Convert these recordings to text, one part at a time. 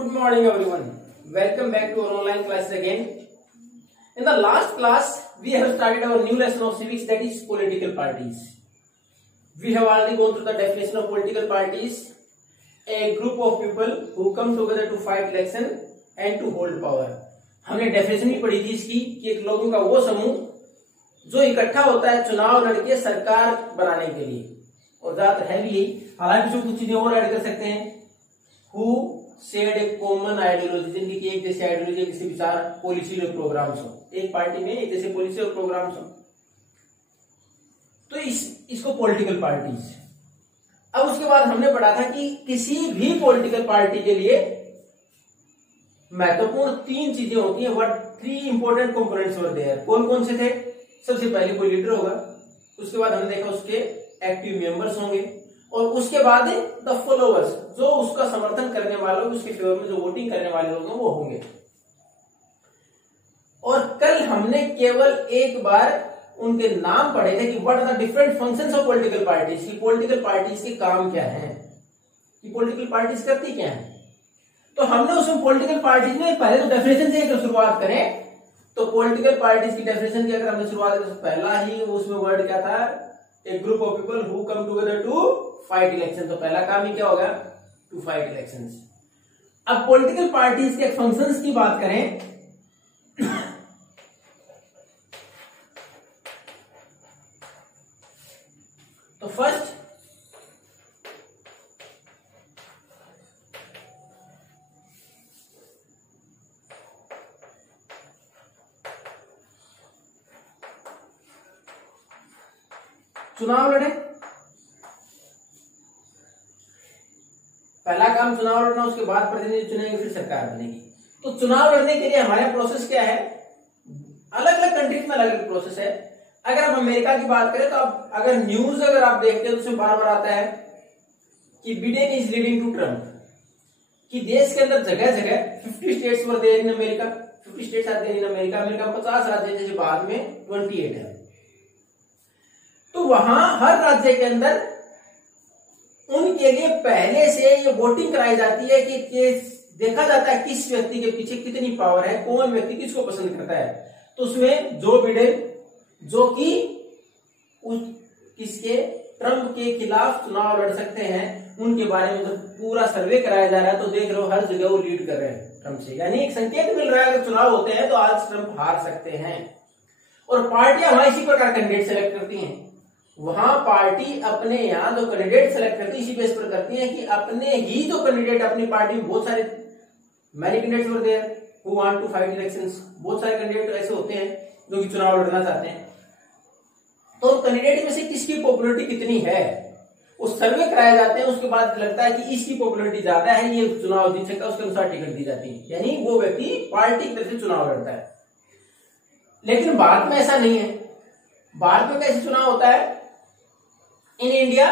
Good morning everyone. Welcome back to our online classes again. In the last class, we have started our new lesson of civics, that is political parties. We have already gone through the definition of political parties, a group of people who come together to fight election and to hold power. हमने definition भी पढ़ी थी इसकी कि एक लोगों का वो समूह जो इकट्ठा होता है चुनाव लड़के सरकार बनाने के लिए, और ज्यादातर है भी यही। हालांकि जो कुछ चीजें और ऐड कर सकते हैं, who shared A common ideology, जिनकी एक जैसी आइडियोलॉजी, किसी विचार, पॉलिसी और प्रोग्राम्स हो, एक पार्टी में एक जैसे पॉलिसी और प्रोग्राम्स हो, तो इसको पॉलिटिकल पार्टीज। अब उसके बाद हमने पढ़ा था कि किसी भी पॉलिटिकल पार्टी के लिए महत्वपूर्ण तीन चीजें होती हैं। What three important components were there. कौन कौन से थे? सबसे पहले कोई लीडर होगा, उसके बाद हमने देखा उसके एक्टिव मेंबर्स होंगे, और उसके बाद द फॉलोअर्स, जो उसका समर्थन करने वाले, उसके फेवर में जो वोटिंग करने वाले लोग हैं वो होंगे। और कल हमने केवल एक बार उनके नाम पढ़े थे कि what are the different functions of political parties, की पॉलिटिकल पार्टीज के काम क्या हैं, कि पॉलिटिकल पार्टीज करती क्या है। तो हमने उसमें पॉलिटिकल पार्टीज में पहले तो डेफिनेशन से अगर शुरुआत करें तो पॉलिटिकल पार्टीज की डेफिनेशन की अगर हमने शुरुआत करें तो पहला ही उसमें वर्ड क्या था? A group of people who come together to fight election. तो पहला काम ही क्या होगा? To fight elections. अब पॉलिटिकल पार्टीज के फंक्शंस की बात करें तो फर्स्ट चुनाव लड़े। पहला काम चुनाव लड़ना, उसके बाद प्रतिनिधि चुनेंगे, फिर सरकार बनेगी। तो चुनाव लड़ने के लिए हमारा प्रोसेस क्या है? अलग अलग कंट्रीज में अलग अलग प्रोसेस है। अगर हम अमेरिका की बात करें तो अब अगर न्यूज अगर आप देखते हैं तो उसमें बार बार आता है कि Biden is leading to Trump, कि देश के अंदर जगह जगह 50 states were there in America, 50 states are there in America, America में 50 राज्य, जैसे बाद में 28 है। तो वहां हर राज्य के अंदर उनके लिए पहले से ये वोटिंग कराई जाती है कि देखा जाता है किस व्यक्ति के पीछे कितनी पावर है, कौन व्यक्ति किसको पसंद करता है। तो उसमें जो बिडेन, जो कि किसके, ट्रंप के खिलाफ चुनाव लड़ सकते हैं, उनके बारे में तो पूरा सर्वे कराया जा रहा है। तो देख रहे हो हर जगह वो लीड कर रहे हैं ट्रंप से, यानी एक संकेत मिल रहा है अगर चुनाव होते हैं तो आज ट्रंप हार सकते हैं। और पार्टियां वहां इसी प्रकार कैंडिडेट सेलेक्ट करती हैं। वहां पार्टी अपने यहां जो कैंडिडेट सेलेक्ट करती है इसी बेस पर करती है कि अपने ही जो कैंडिडेट, अपनी पार्टी में बहुत सारे many candidates were there who want to fight elections, बहुत सारे कैंडिडेट ऐसे होते हैं जो कि चुनाव लड़ना चाहते हैं। तो कैंडिडेट में से किसकी पॉपुलैरिटी कितनी है वो सर्वे कराए जाते हैं। उसके बाद लगता है कि इसकी पॉपुलैरिटी ज्यादा है, ये चुनाव जीत सकता है, उसके अनुसार टिकट दी जाती है, यानी वो व्यक्ति पार्टी की तरफ से चुनाव लड़ता है। लेकिन भारत में ऐसा नहीं है। भारत में कैसे चुनाव होता है? In India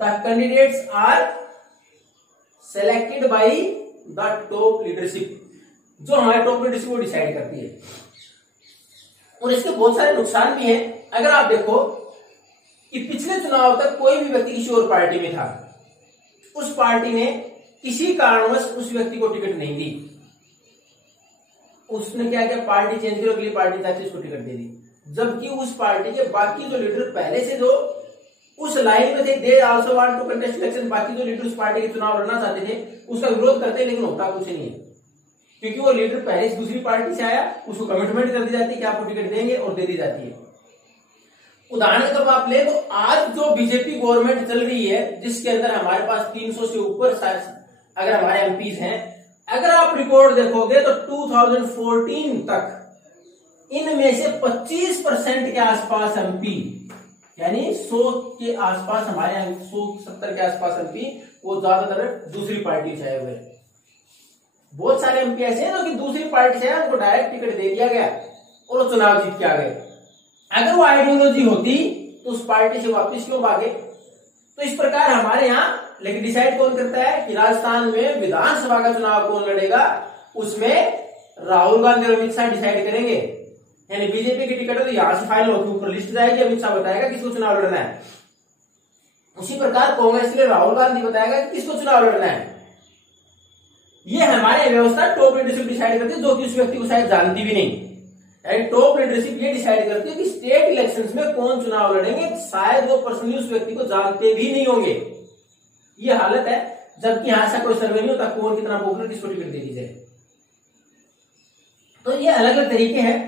the candidates are selected by the top leadership, जो हमारे टॉप लीडरशिप वो डिसाइड करती है। और इसके बहुत सारे नुकसान भी हैं। अगर आप देखो कि पिछले चुनाव तक कोई भी व्यक्ति किसी और पार्टी में था, उस पार्टी ने किसी कारणवश उस व्यक्ति को टिकट नहीं दी, उसने क्या किया, पार्टी चेंज करो, अगली पार्टी चाहती उसको टिकट दे दी। जबकि उस पार्टी के बाकी जो लीडर पहले से जो उस लाइन में थे, they also want to contest election, बाकी जो लीडर उस पार्टी के चुनाव लड़ना चाहते थे उसका विरोध करते, लेकिन होता कुछ नहीं है, क्योंकि वो लीडर पहले से दूसरी पार्टी से आया, उसको कमिटमेंट कर दी जाती है कि आपको टिकट देंगे, और दे दी जाती है। उदाहरण के तौर पर आप ले तो आज जो बीजेपी गवर्नमेंट चल रही है, जिसके अंदर हमारे पास 300 से ऊपर अगर हमारे एमपीज हैं, अगर आप रिकॉर्ड देखोगे तो 2014 तक इनमें से 25% के आसपास एमपी, यानी 100 के आसपास हमारे 170 के आसपास एमपी, वो ज्यादातर दूसरी पार्टी से आए हुए। बहुत सारे एमपी ऐसे हैं जो कि दूसरी पार्टी से आए, उनको डायरेक्ट टिकट दे दिया गया और वो चुनाव जीत के आ गए। अगर वो आइडियोलॉजी होती तो उस पार्टी से वापस क्यों भागे? तो इस प्रकार हमारे यहाँ, लेकिन डिसाइड कौन करता है कि राजस्थान में विधानसभा का चुनाव कौन लड़ेगा? उसमें राहुल गांधी और अमित शाह डिसाइड करेंगे, यानी बीजेपी की टिकट तो यहां से फाइनल होकर ऊपर लिस्ट जाएगी, अमित शाह बताएगा किसको चुनाव लड़ना है। उसी प्रकार कांग्रेस के लिए राहुल गांधी बताएगा कि किसको चुनाव लड़ना है। ये हमारे व्यवस्था टॉप लीडरशिप डिसाइड करती है, जो कि उस व्यक्ति को शायद जानती भी नहीं। टॉप लीडरशिप ये डिसाइड करती है कि स्टेट इलेक्शंस में कौन चुनाव लड़ेंगे, शायद वो पर्सनली उस व्यक्ति को जानते भी नहीं होंगे। ये हालत है, जबकि यहां ऐसा कोई सर्वे नहीं होता कौन कितना पॉपुलर, किसको टिकट दे दी जाए। तो ये अलग अलग तरीके हैं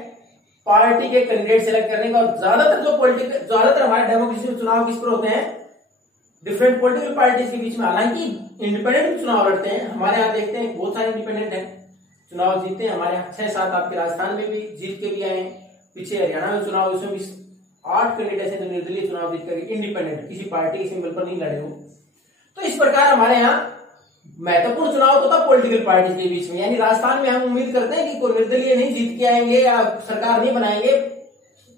पार्टी के कैंडिडेट सेलेक्ट करने का। और ज्यादातर हमारे डेमोक्रेसी में चुनाव किस पर होते हैं, डिफरेंट पॉलिटिकल पार्टीज के बीच में। हालांकि इंडिपेंडेंट चुनाव लड़ते हैं, हमारे यहाँ देखते हैं बहुत सारे इंडिपेंडेंट हैं, चुनाव जीते हैं। हमारे यहाँ 6-7 आपके राजस्थान में भी जीत के भी आए हैं, पीछे हरियाणा में चुनाव, उसमें भी 8 कैंडिडेट ऐसे निर्दलीय चुनाव जीत करके इंडिपेंडेंट, किसी पार्टी के सिंबल पर नहीं लड़े हो। तो इस प्रकार हमारे यहाँ महत्वपूर्ण चुनाव तो था पॉलिटिकल पार्टी के बीच में। यानी राजस्थान में हम उम्मीद करते हैं कि कोई निर्दलीय नहीं जीत के आएंगे या सरकार नहीं बनाएंगे,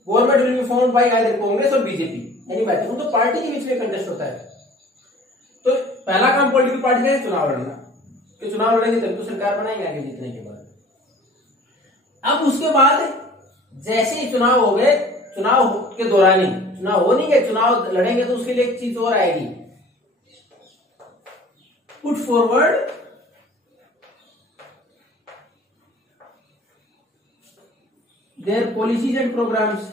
government will be formed by either Congress और बीजेपी, यानी महत्वपूर्ण तो पार्टी के बीच में कंटेस्ट होता है। तो पहला काम पॉलिटिकल पार्टी का है चुनाव लड़ना, कि चुनाव लड़ेंगे तभी तो सरकार बनाएंगे आगे जीतने के बाद। अब उसके बाद जैसे ही चुनाव हो गए, चुनाव के दौरान ही, चुनाव हो नहीं गए, चुनाव लड़ेंगे तो उसके लिए एक चीज और आएगी, put forward their policies and programmes.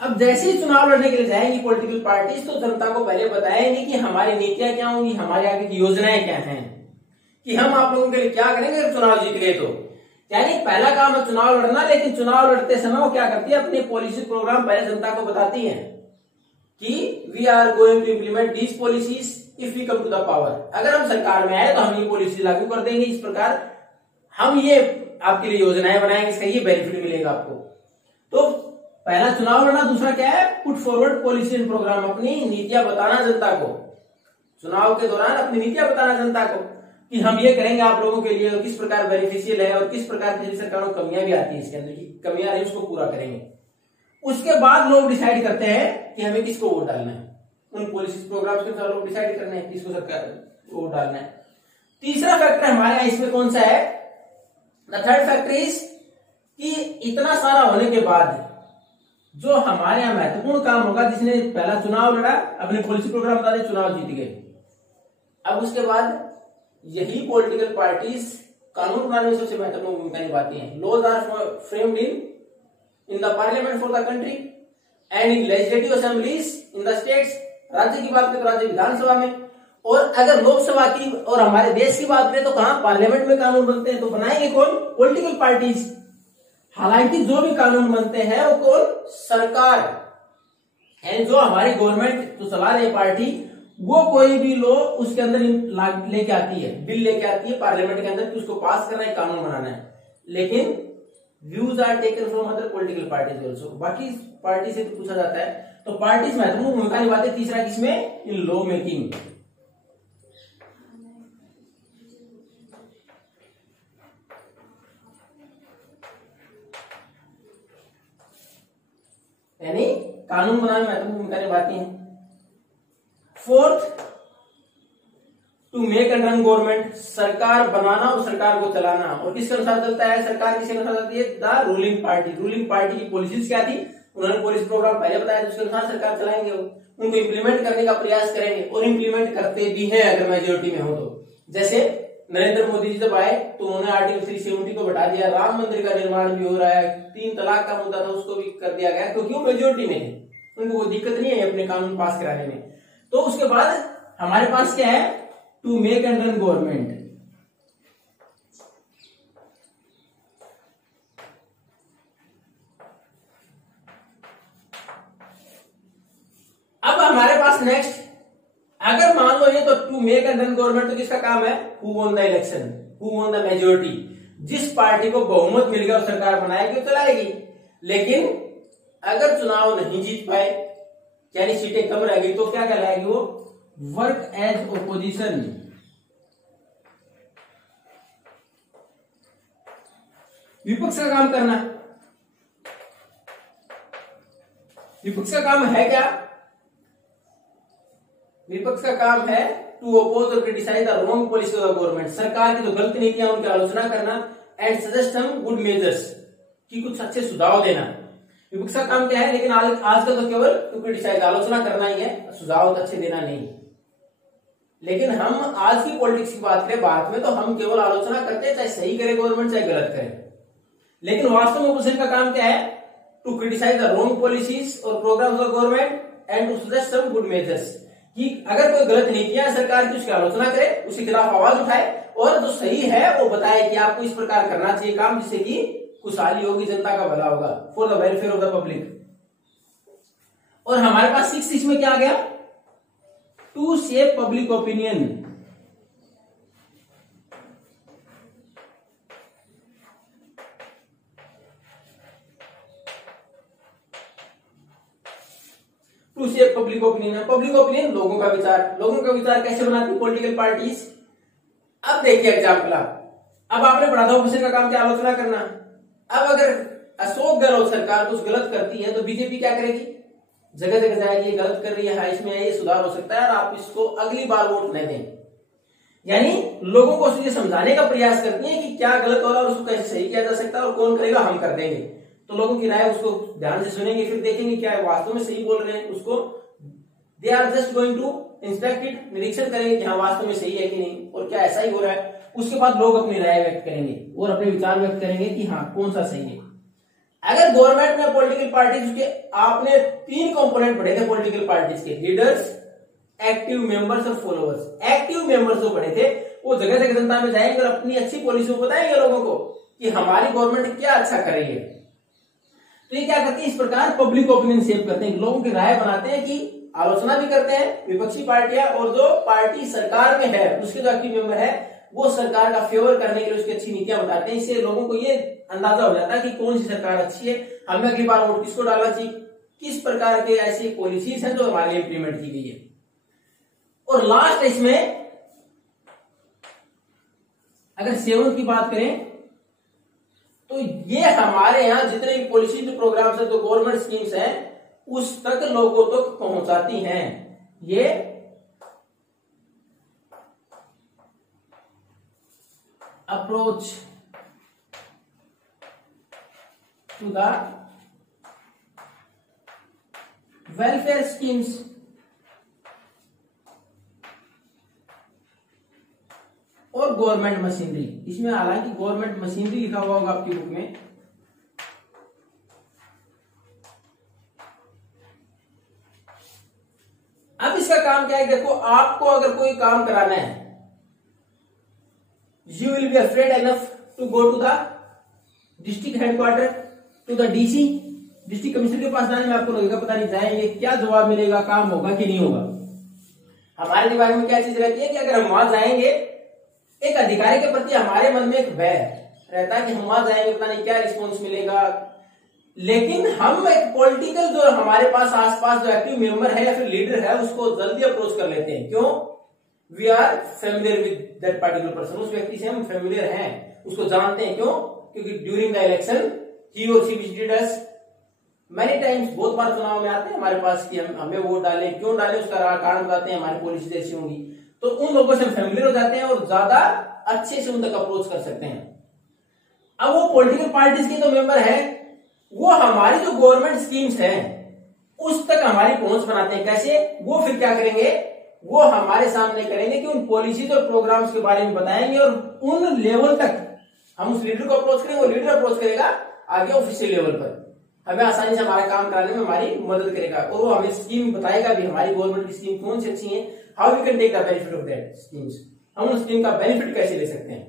अब जैसे ही चुनाव लड़ने के लिए जाएंगी पॉलिटिकल पार्टीज, तो जनता को पहले बताएंगे कि हमारी नीतियां क्या होंगी, हमारे आगे की योजनाएं क्या हैं, कि हम आप लोगों के लिए क्या करेंगे अगर चुनाव जीत गए तो। यानी पहला काम है चुनाव लड़ना, लेकिन चुनाव लड़ते समय वो क्या करती है, अपने पॉलिसी प्रोग्राम पहले जनता को बताती है कि we are going to implement these policies if we come to the power. अगर हम सरकार में आए तो हम ये पॉलिसी लागू कर देंगे, इस प्रकार हम ये आपके लिए योजनाएं बनाएंगे, इसका ये बेनिफिट मिलेगा आपको। तो पहला चुनाव लड़ना, दूसरा क्या है, put forward policy and programme, अपनी नीतियां बताना जनता को, चुनाव के दौरान अपनी नीतियां बताना जनता को कि हम ये करेंगे आप लोगों के लिए, और किस प्रकार बेनिफिशियल है और किस प्रकार की सरकारों को कमियां भी आती है इसके अंदर, की कमियां रही उसको पूरा करेंगे। उसके बाद लोग डिसाइड करते हैं कि हमें किसको वोट डालना है, उन पॉलिसी प्रोग्राम्स के अनुसार लोग डिसाइड करना है किसको सरकार वोट डालना है। तीसरा फैक्टर हमारे यहाँ इसमें कौन सा है, द थर्ड फैक्टर इज कि इतना सारा होने के बाद जो हमारे यहाँ महत्वपूर्ण काम होगा, जिसने पहला चुनाव लड़ा, अपने पॉलिसी प्रोग्राम बता दिए, चुनाव जीत गए। अब उसके बाद यही पॉलिटिकल पार्टीज कानून बनाने में सबसे महत्वपूर्ण भूमिका निभाती हैं। Laws are framed in the parliament for the country and in legislative assemblies in the states. राज्य की बात करें तो राज्य विधानसभा में, और अगर लोकसभा की और हमारे देश की बात करें तो कहां, पार्लियामेंट में कानून बनते हैं। तो बनाएंगे कौन, पॉलिटिकल पार्टीज। हालांकि जो भी कानून बनते हैं वो कौन, सरकार, यानी जो हमारी गवर्नमेंट जो चला रही पार्टी, वो कोई भी लॉ उसके अंदर लेके आती है, बिल लेके आती है पार्लियामेंट के अंदर, कि उसको पास करना है, कानून बनाना है। लेकिन views are taken from other political parties also, बाकी पार्टी से तो पूछा जाता है। तो पार्टीज महत्वपूर्ण भूमिका निभाते हैं। तीसरा किसमें, इन लॉ मेकिंग। यानी कानून बनाने में महत्वपूर्ण भूमिका निभाती हैं। Fourth, to make and run government, सरकार बनाना और सरकार को चलाना। और किसके अनुसार चलता है सरकार, किसके अनुसार चलती है, the ruling party. Ruling party की पॉलिसीज क्या थी, उन्होंने पॉलिसी प्रोग्राम पहले बताया, उसके अनुसार सरकार चलाएंगे, वो उनको इम्प्लीमेंट करने का प्रयास करेंगे और इम्प्लीमेंट करते भी हैं अगर मेजोरिटी में हो तो। जैसे नरेंद्र मोदी जी जब आए तो उन्होंने आर्टिकल 370 को बढ़ा दिया, राम मंदिर का निर्माण भी हो रहा है, 3 तलाक का मुद्दा था उसको भी कर दिया गया, क्योंकि वो मेजोरिटी में थे, उनको कोई दिक्कत नहीं है अपने कानून पास कराने में। तो उसके बाद हमारे पास क्या है, to make and run government. अब हमारे पास नेक्स्ट, अगर मान लो ये तो to make and run government, तो किसका काम है, who won the election, who won the majority. जिस पार्टी को बहुमत मिल गया और सरकार बनाएगी चलाएगी। लेकिन अगर चुनाव नहीं जीत पाए, यानी सीटें कम रह गई, तो क्या कहलाएगी वो, वर्क एज ओपोजिशन। विपक्ष का काम करना। विपक्ष का काम है क्या, विपक्ष का काम है टू अपोज और criticise the wrong policy of the government, सरकार की जो गलत नीतियां उनकी आलोचना करना, and suggest some good measures, कि कुछ अच्छे सुझाव देना। विपक्ष का काम क्या है, लेकिन आजकल तो केवल टू क्रिटिसाइज, आलोचना करना ही है, सुझाव अच्छे देना नहीं। लेकिन हम आज की पॉलिटिक्स की बात करें भारत में, तो हम केवल आलोचना करते हैं, चाहे सही करे गवर्नमेंट चाहे गलत करे। लेकिन वास्तव में ओपोजिशन का काम क्या है, to criticise the wrong policies और programmes of government and to suggest some good measures, कि अगर कोई गलत नीतियां है सरकार की उसकी आलोचना करे, उसके खिलाफ आवाज उठाए, और जो सही है वो बताए कि आपको इस प्रकार करना चाहिए काम, जिससे कि खुशहाली होगी, जनता का भला होगा, for the welfare of the public. और हमारे पास 6 इसमें क्या आ गया, to shape public opinion. To shape public opinion, public opinion लोगों का विचार, लोगों का विचार कैसे बनाती पॉलिटिकल पार्टीज। अब देखिए एग्जाम्पल, अब आपने पढ़ा था ओपोजिशन का काम क्या, आलोचना करना। अब अगर अशोक गहलोत सरकार कुछ गलत करती है तो बीजेपी क्या करेगी, जगह जगह जाएगी, गलत कर रही है, इसमें ये सुधार हो सकता है और आप इसको अगली बार वोट न दें। यानी लोगों को ये समझाने का प्रयास करती है कि क्या गलत हो रहा है और उसको कैसे सही किया जा सकता है, और कौन करेगा, हम कर देंगे। तो लोगों की राय उसको ध्यान से सुनेंगे, फिर देखेंगे क्या है वास्तव में सही बोल रहे हैं, उसको they are just going to inspect it, निरीक्षण करेंगे कि हाँ वास्तव में सही है कि नहीं और क्या ऐसा ही हो रहा है। उसके बाद लोग अपनी राय व्यक्त करेंगे और अपने विचार व्यक्त करेंगे कि हाँ कौन सा सही है। अगर गवर्नमेंट में पॉलिटिकल पार्टीज के, आपने 3 कंपोनेंट पढ़े थे पॉलिटिकल पार्टीज के, लीडर्स, एक्टिव मेंबर्स और फॉलोअर्स। एक्टिव मेंबर्स जो पढ़े थे वो जगह जगह जनता में जाएंगे और अपनी अच्छी पॉलिसी बताएंगे लोगों को कि हमारी गवर्नमेंट क्या अच्छा कर रही है। तो ये क्या करते हैं, इस प्रकार पब्लिक ओपिनियन शेप करते हैं, लोगों की राय बनाते हैं, कि आलोचना भी करते हैं विपक्षी पार्टियां, और जो पार्टी सरकार में है उसके जो एक्टिव मेंबर है वो सरकार का फेवर करने के लिए उसकी अच्छी नीतियां बताते हैं। इससे लोगों को ये अंदाजा हो जाता है कि कौन सी सरकार अच्छी है, हमें अगली बार वोट किसको डालना चाहिए, किस प्रकार के ऐसी पॉलिसीज हैं जो हमारे लिए इंप्लीमेंट की गई है। और लास्ट इसमें अगर 7 की बात करें तो ये हमारे यहां जितने भी पॉलिसी जो प्रोग्राम्स है, जो गवर्नमेंट स्कीम्स हैं, उस तक लोगों तक पहुंचाती हैं। ये approach to the welfare schemes और गवर्नमेंट मशीनरी। इसमें हालांकि गवर्नमेंट मशीनरी लिखा हुआ होगा आपकी बुक में, अब इसका काम क्या है, देखो आपको अगर कोई काम कराना है, you will be afraid enough to go to the district headquarter, to the DC, district commissioner के पास जाने में आपको लगेगा पता नहीं जाएंगे क्या जवाब मिलेगा, काम होगा कि नहीं होगा। हमारे दिमाग में क्या चीज रहती है कि अगर हम वहां जाएंगे, एक अधिकारी के प्रति हमारे मन में एक भय रहता है कि हम वहां जाएंगे पता नहीं क्या रिस्पॉन्स मिलेगा। लेकिन हम एक पॉलिटिकल जो हमारे पास आसपास जो एक्टिव मेंबर है या फिर लीडर है उसको जल्दी अप्रोच कर लेते हैं। क्यों? We are familiar with that particular person, उस व्यक्ति से हम फेमिलियर हैं, उसको जानते हैं। क्यों? क्योंकि ड्यूरिंग द इलेक्शन ही और she visited us many times, बहुत बार चुनाव में आते हैं हमारे पास कि हमें वोट डालें, क्यों डालें उसका कारण बताते हैं, हमारी पॉलिसी ऐसी होंगी। तो उन लोगों से हम फेमिलियर हो जाते हैं और ज्यादा अच्छे से उन तक अप्रोच कर सकते हैं। अब वो पॉलिटिकल पार्टीज के जो मेंबर है वो हमारी जो गवर्नमेंट स्कीम्स हैं उस तक हमारी पहुंच बनाते हैं। कैसे? वो फिर क्या करेंगे, वो हमारे सामने करेंगे कि उन पॉलिसीज और प्रोग्राम्स के बारे में बताएंगे और उन लेवल तक हम उस लीडर को अप्रोच करेंगे, वो लीडर अप्रोच करेगा आगे ऑफिशियल लेवल पर, हमें आसानी से हमारा काम कराने में हमारी मदद करेगा और वो हमें स्कीम बताएगा भी हमारी गवर्नमेंट की स्कीम कौन सी अच्छी है, how we can take the benefit of that schemes, हम उस स्कीम का बेनिफिट कैसे ले सकते हैं।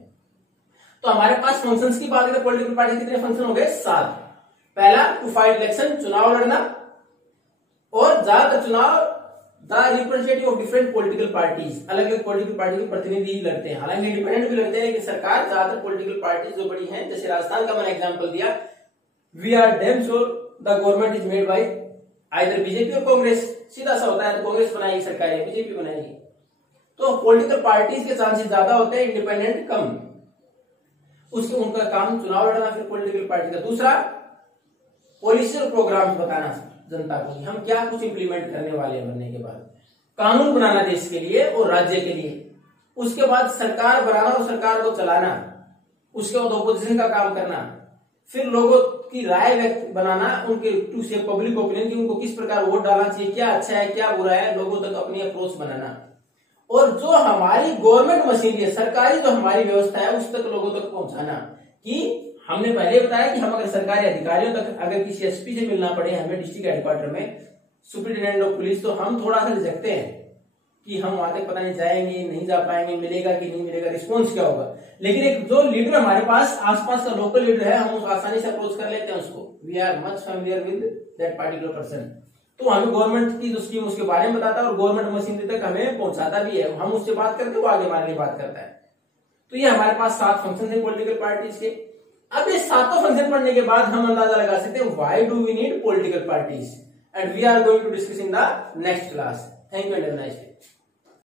तो हमारे पास फंक्शंस की बात करें, पॉलिटिकल पार्टी कितने फंक्शन हो गए? 7। पहला, टू फाइट इलेक्शन, चुनाव लड़ना, और ज्यादातर चुनाव the representative of different political parties, अलग अलग पॉलिटिकल पार्टी के प्रतिनिधि लड़ते हैं। हालांकि इंडिपेंडेंट भी लड़ते हैं, लेकिन सरकार ज्यादातर पॉलिटिकल पार्टीज जो बड़ी हैं, जैसे राजस्थान का मैंने एग्जांपल दिया, we are damn sure the government is made by either BJP और कांग्रेस। सीधा सा होता है, तो कांग्रेस बनाएगी सरकार या बीजेपी बनाएगी। तो पॉलिटिकल पार्टीज के चांसेस ज्यादा होते हैं, इंडिपेंडेंट कम। उसके उनका काम चुनाव लड़ना फिर पॉलिटिकल पार्टी का। दूसरा, पॉलिसी और प्रोग्राम्स बताना जनता को कि हम क्या कुछ इंप्लीमेंट करने वाले हैं बनने के बाद, कानून बनाना देश के लिए और राज्य के लिए। उसके बाद सरकार बनाना और सरकार को चलाना, उसके बाद ऑपोजिशन का काम करना, फिर लोगों की राय व्यक्त बनाना, उनके टू से पब्लिक ओपिनियन की उनको किस प्रकार वोट डालना चाहिए, क्या अच्छा है क्या बुरा है, लोगों तक अपनी अप्रोच बनाना, और जो हमारी गवर्नमेंट मशीनरी है, सरकारी जो हमारी व्यवस्था है उस तक लोगों तक पहुंचाना। कि हमने पहले बताया कि हम अगर सरकारी अधिकारियों तक अगर किसी एसपी से मिलना पड़े हमें डिस्ट्रिक्ट हेडक्वार्टर में, सुपरिटेंडेंट ऑफ पुलिस, तो हम थोड़ा सा झिझकते हैं कि हम वहां तक पता नहीं जाएंगे नहीं जा पाएंगे, मिलेगा कि नहीं मिलेगा, रिस्पॉन्स क्या होगा। लेकिन एक जो लीडर हमारे पास आसपास का लोकल लीडर है, हम उसको आसानी से अप्रोच कर लेते हैं उसको, we are much familiar with that particular person, तो हमें गवर्नमेंट की जो स्कीम उसके बारे में बताता है और गवर्नमेंट मशीनरी तक हमें पहुंचाता भी है, हम उससे बात करते हैं वो आगे हमारे लिए बात करता है। तो ये हमारे पास 7 फंक्शन है पॉलिटिकल पार्टीज के। अब ये 7 फंक्शन पढ़ने के बाद हम अंदाजा लगा सकते हैं why do we need political parties, and we are going to discuss in the next class. Thank you and have a nice day.